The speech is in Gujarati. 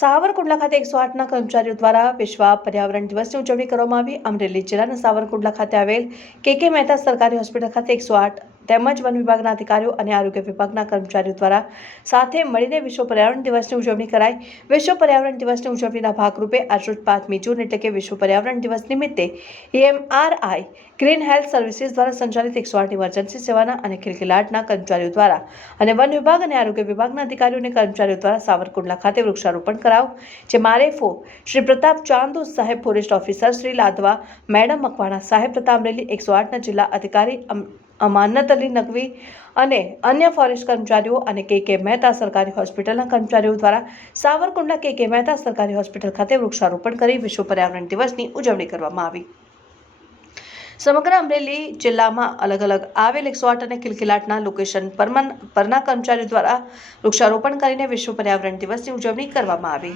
સાવરકુંડલા ખાતે 108ના કર્મચારીઓ દ્વારા વિશ્વ પર્યાવરણ દિવસની ઉજવણી કરવામાં આવી। અમરેલી જિલ્લાના સાવરકુંડલા ખાતે આવેલ કે મહેતા સરકારી હોસ્પિટલ ખાતે 108 તેમજ વન વિભાગના અધિકારીઓ અને આરોગ્ય વિભાગના કર્મચારીઓ દ્વારા સાથે મળીને વિશ્વ પર્યાવરણ દિવસની ઉજવણી કરાઈ। વિશ્વ પર્યાવરણ દિવસની ઉજવણીના ભાગરૂપે આજરોજ 5મી જૂન એટલે કે વિશ્વ પર્યાવરણ દિવસ નિમિત્તે એમઆરઆઈ ગ્રીન હેલ્થ સર્વિસીસ દ્વારા સંચાલિત 108 ઇમરજન્સી સેવાના અને ખિલખિલાટના કર્મચારીઓ દ્વારા અને વન વિભાગ અને આરોગ્ય વિભાગના અધિકારીઓ અને કર્મચારીઓ દ્વારા સાવરકુંડલા ખાતે વૃક્ષારોપણ કરાવ, જે મારેફો શ્રી પ્રતાપ ચાંદુ સાહેબ, forest officer Shri Ladva madam Makwana સાહેબ તથા અમરેલી 108ના જિલ્લા અધિકારી અમાનત અલી નકવી અને અન્ય ફોરેસ્ટ કર્મચારીઓ અને કે મહેતા સરકારી હોસ્પિટલના કર્મચારીઓ દ્વારા સાવરકુંડલા કે મહેતા સરકારી હોસ્પિટલ ખાતે વૃક્ષારોપણ કરી વિશ્વ પર્યાવરણ દિવસની ઉજવણી કરવામાં આવી। સમગ્ર અમરેલી જિલ્લામાં અલગ અલગ આવેલ 108 અને ખિલખિલાટના લોકેશન પરના કર્મચારીઓ દ્વારા વૃક્ષારોપણ કરીને વિશ્વ પર્યાવરણ દિવસની ઉજવણી કરવામાં આવી।